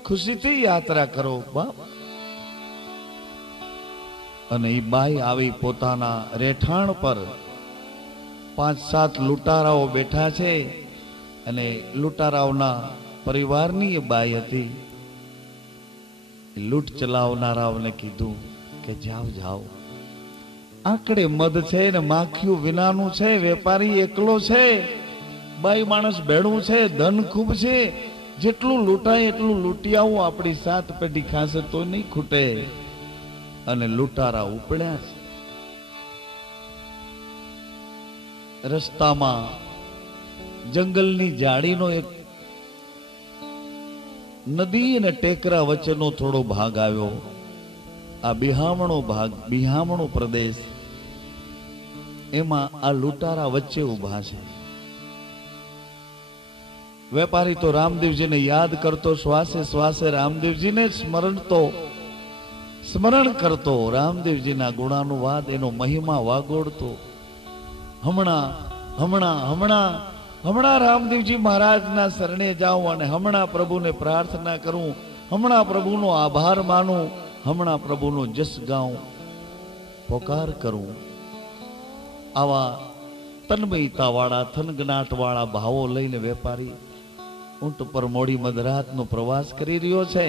ખુશીથી યાત્રા કરો બાપ. અને એ બાઈ આવી પોતાના રહેઠાણ પર 5-7 લૂંટારાઓ બેઠા છે અને લૂંટારાઓના પરિવારની એ બાઈ હતી. લૂંટ ચલાવનારાઓને કીધું કે જાઓ જાઓ, આકડે મધ છે ને માખિયું વિનાનું છે, વેપારી એકલો છે, બાઈ માણસ ભેડું છે, ધન ખૂબ છે, જેટલું લૂંટાય એટલું લૂંટી આવું, આપણી 7 પેઢી ખાશે તો નહીં ખૂટે. અને લૂંટારા ઉપડ્યા છે. રસ્તામાં જંગલની જાળીનો એક નદી અને ટેકરા વચ્ચેનો થોડો ભાગ આવ્યો. આ બિહામણો પ્રદેશ, એમાં આ લૂંટારા વચ્ચે ઉભા છે. વેપારી તો રામદેવજીને યાદ કરતો, શ્વાસે શ્વાસે રામદેવજીને સ્મરણ કરતો, રામદેવજીના ગુણાનુવાદ, એનો મહિમા વાગોડતો. હમણાં રામદેવજી મહારાજના શરણે જાઉં અને હમણાં પ્રભુને પ્રાર્થના કરું, હમણાં પ્રભુનો આભાર માનું, હમણાં પ્રભુનો જસ ગાઉં, પોકાર કરું. આવા તન્મયતા વાળા, થનગનાટ વાળા ભાવો લઈને વેપારી ઊંટ પર મોડી મધરાતનો પ્રવાસ કરી રહ્યો છે.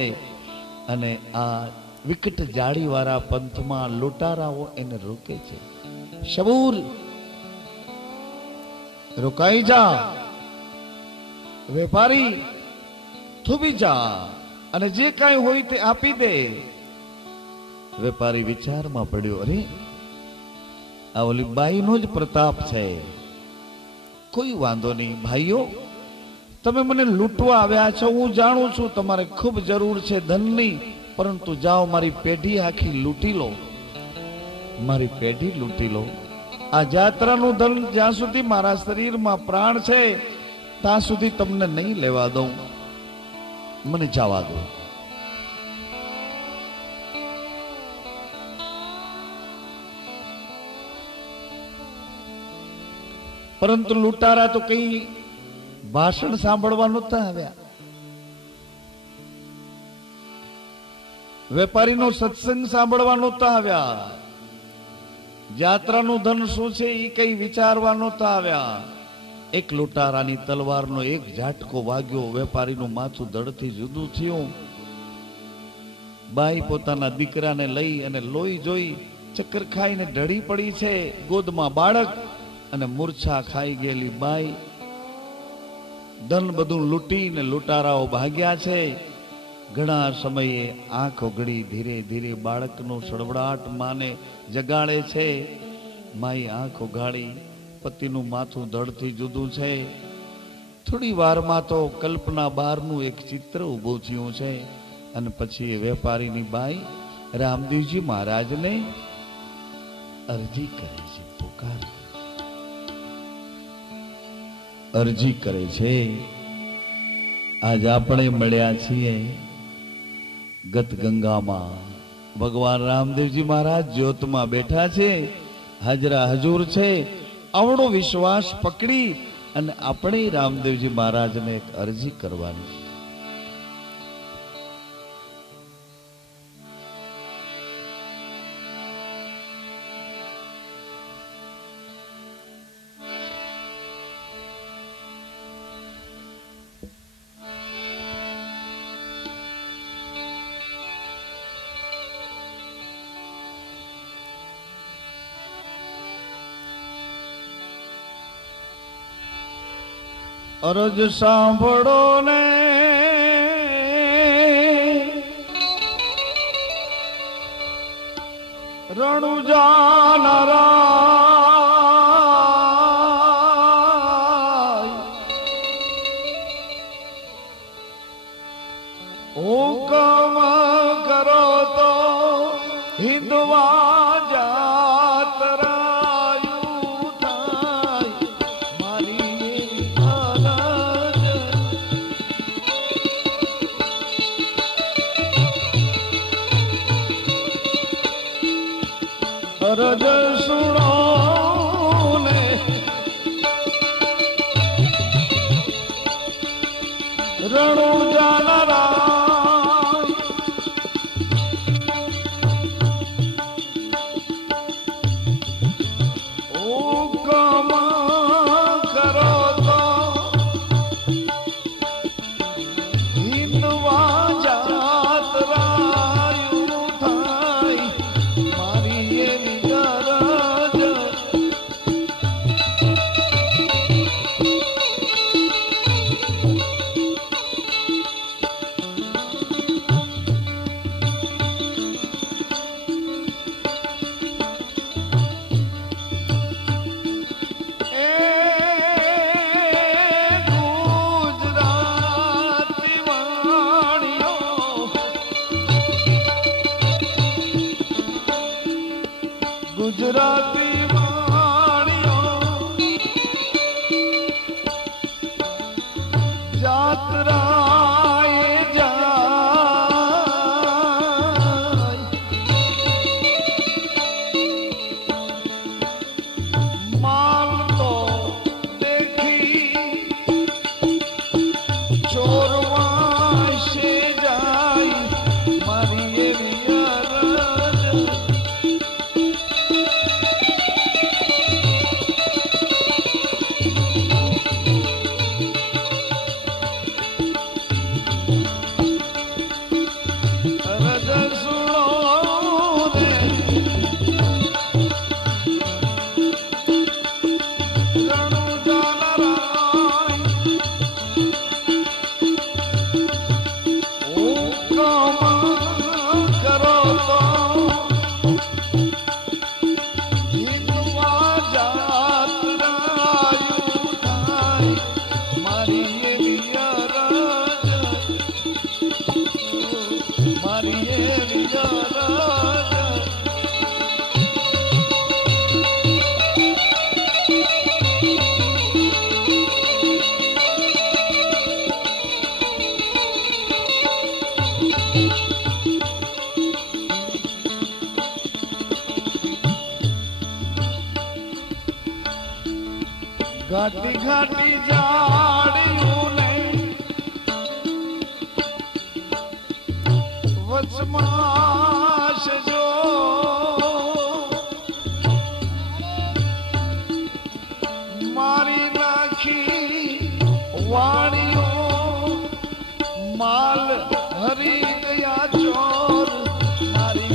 અને આ વિકટ જાળી વાળા પંથમાં લૂંટારાઓ એને રોકે છે. શબૂર, રોકાઈ જા, વેપારી થોભી જા અને જે કાંઈ હોય તે આપી દે. વેપારી વિચારમાં પડ્યો, અરે આ ઓલી બાઈનો જ પ્રતાપ છે. કોઈ વાંધો નહીં ભાઈઓ, તમે મને લૂંટવા આવ્યા છો, હું જાણું છું તમારે ખૂબ જરૂર છે ધનની, પરંતુ જાઓ, મારી પેઢી આખી લૂંટી લો, મારી પેઢી લૂંટી લો. આ જાત્રાનું ધન જ્યાં સુધી મારા શરીરમાં પ્રાણ છે ત્યાં સુધી તમને નહીં લેવા દઉં, મને જવા દો. પરંતુ લૂંટારા તો કઈ ભાષણ સાંભળવા નહોતા આવ્યા. વેપારીનો સત્સંગ સાંભળવા નહોતા આવ્યા. યાત્રાનું ધન શું છે એ કઈ વિચારવા નહોતા આવ્યા. એક લૂંટારાની તલવારનો એક ઝાટકો વાગ્યો, વેપારીનું માથું ધડથી જુદું થયું. બાઈ પોતાના દીકરાને લઈ અને લોહી જોઈ ચક્કર ખાઈને ઢળી પડી છે, ગોદમાં બાળક અને મૂર્છા ખાઈ ગયેલી બાઈ. ધન બધું લૂંટીને લૂંટારાઓ ભાગ્યા છે. ઘણા સમયે આંખ ઓગળી ધીરે ધીરે બાળકનો સડબડાટ માને જગાડે છે. માઈ આંખ ઉઘાડી, પતિનું માથું ધડથી જુદું છે. થોડી વારમાં તો કલ્પના બહારનું એક ચિત્ર ઊભું થયું છે. અને પછી એ વેપારીની બાઈ રામદેવજી મહારાજને અરજી કરે છે, પુકાર અરજી કરે છે. આજ આપણે મળ્યા છીએ ગત ગંગામાં. ભગવાન રામદેવજી મહારાજ જ્યોતમાં બેઠા છે, હાજરા હજુર છે. આવડો વિશ્વાસ પકડી અને આપણે રામદેવજી મહારાજને એક અરજી કરવાની છે. અરજ સાંભળો ને રણુજા હુકમ કરો તો હિંદવા જાતરાયું થાય મારી અરજ સુણો ને રણુજા ગુજરાતી વાણીઓ જાત્રાએ જાય માલ તો દેખી ચોરવા શે જાય મારી એવી घाटी घाटी जाड़ियों ने वचमाश जो मारी नाखी वाणियों माल हरी गया चोर मारी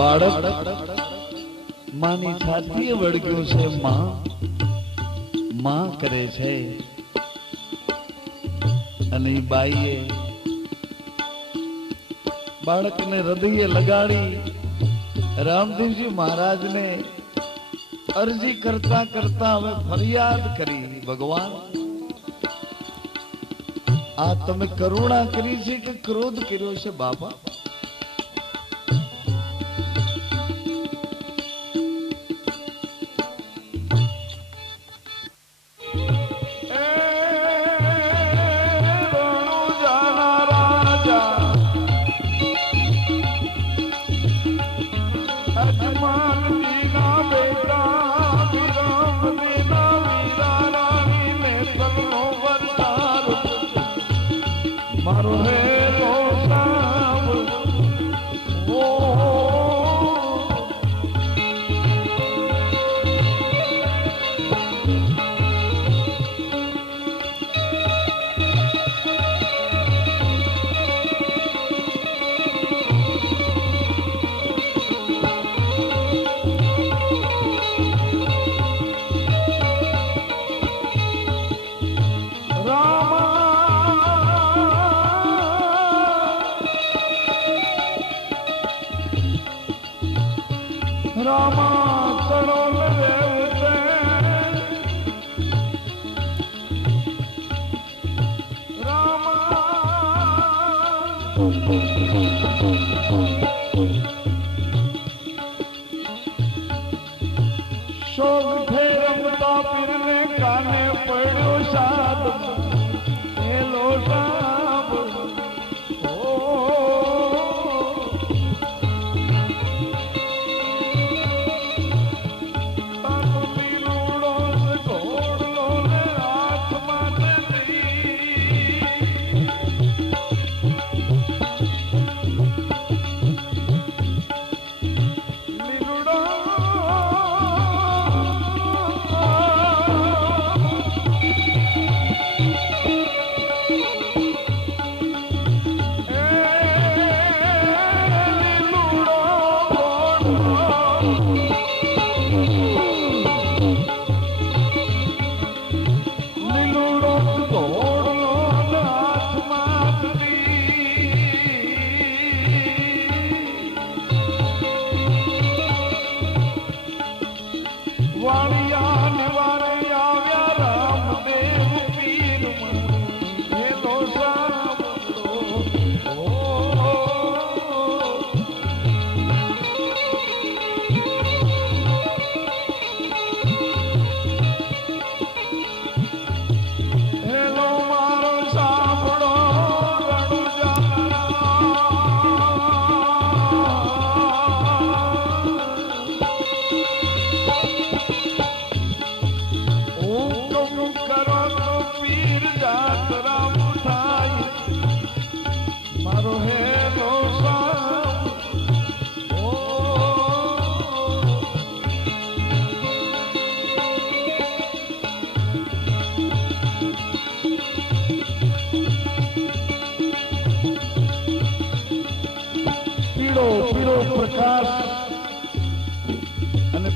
બાળક માની છાતીએ વળગ્યું છે, માં કરે છે. અને એ બાઈએ બાળકને હૃદયે લગાડી રામદેવજી મહારાજને અરજી કરતા કરતા હવે ફરિયાદ કરી, ભગવાન આ તમે કરુણા કરી છે કે ક્રોધ કર્યો છે બાપા?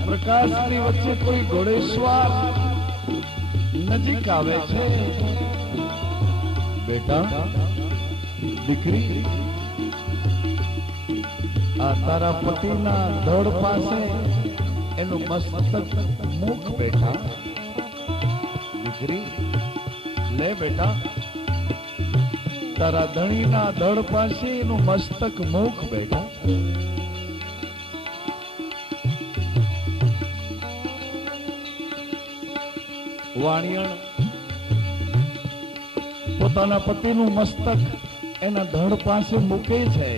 પ્રકાશની વચ્ચે કોઈ ઘોડેશ્વર નજીક આવે છે. બેટા દીકરી, આ તારા પતિના ધડ પાસે એનું મસ્તક મુખ બેટા. દીકરી લે બેટા, તારા ધણીના ધડ પાસે એનું મસ્તક મુખ બેટા. વાણિયણ પોતાના પતિનું મસ્તક એના ધડ પાસે મૂકે છે.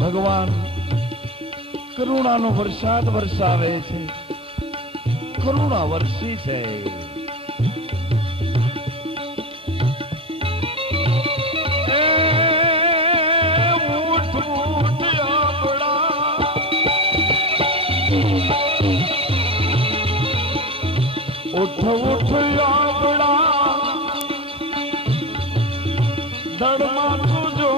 ભગવાન કરુણાનો વરસાદ વરસાવે છે, કરુણા વરસી છે. ઉઠ ઉઠ આપણા ધડમાં તુજો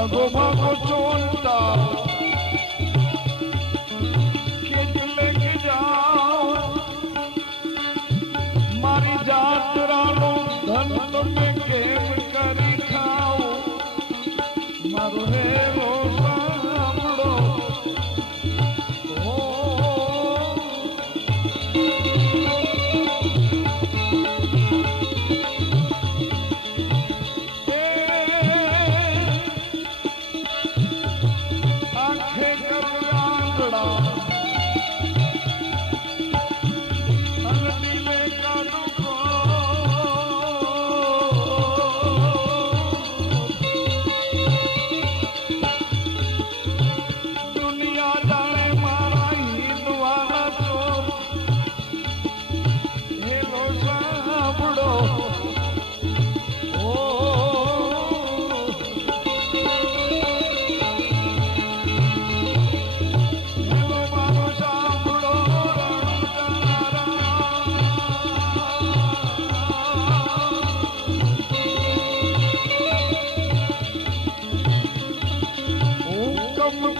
ભાગો ભાગો ચોંટા કેટલે કે જાઓ મારી જાત્રાનું ધન તમે કેમ કરી ખાઓ મારો હેરો સાંભળો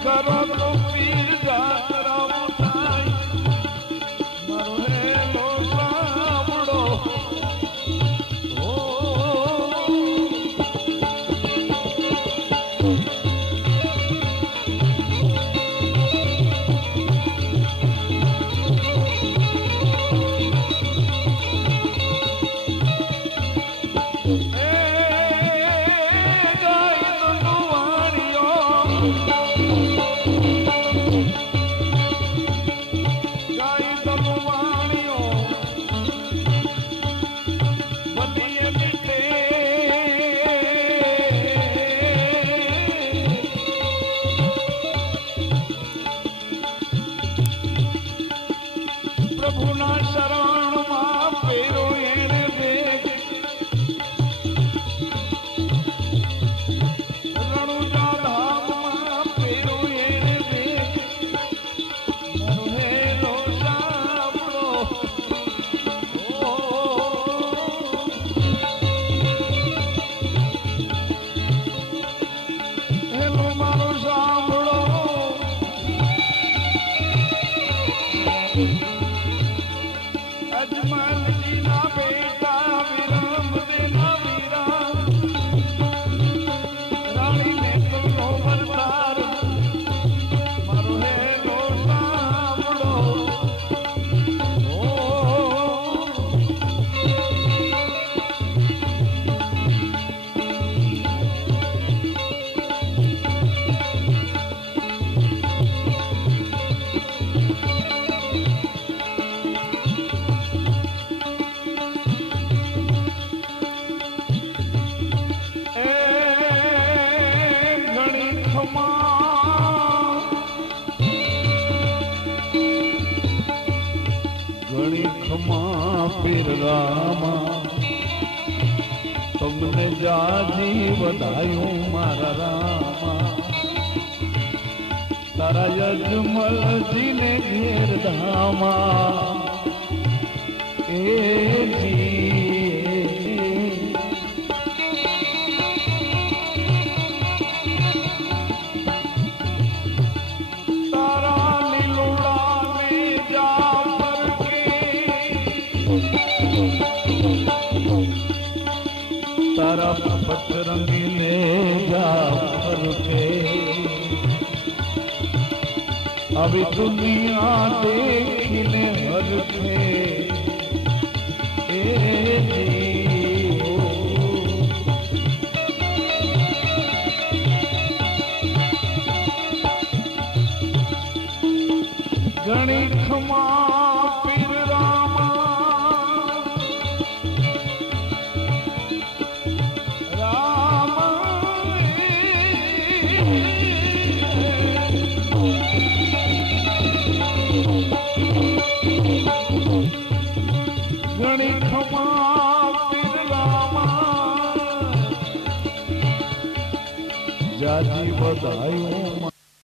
કરો તો પીર જાતરા થાય મારો હેલો સાંભળો પ્રભુના શરણમાં પેરો એને વેગ રણુજા ધામમાં પેરો એને વેગ મારો હેલો સાંભળો હેલો મારો સાંભળો અજમલજીના બેટા વિરમદેના વીરા રાણીને તુમનો વરદાર મારો હેલો સાંભળો ઘણી ખમા પીર રામા તમને જાજી વધાયું મારા રામા તારા યજમલજીને ઘેર ધામા એ तारा बजरंगी ने जाफर पे अभी दुनिया देखने हर थे घणी खमा पीर रामा ઘણી ખમા પીર રામા જાજી બધાયું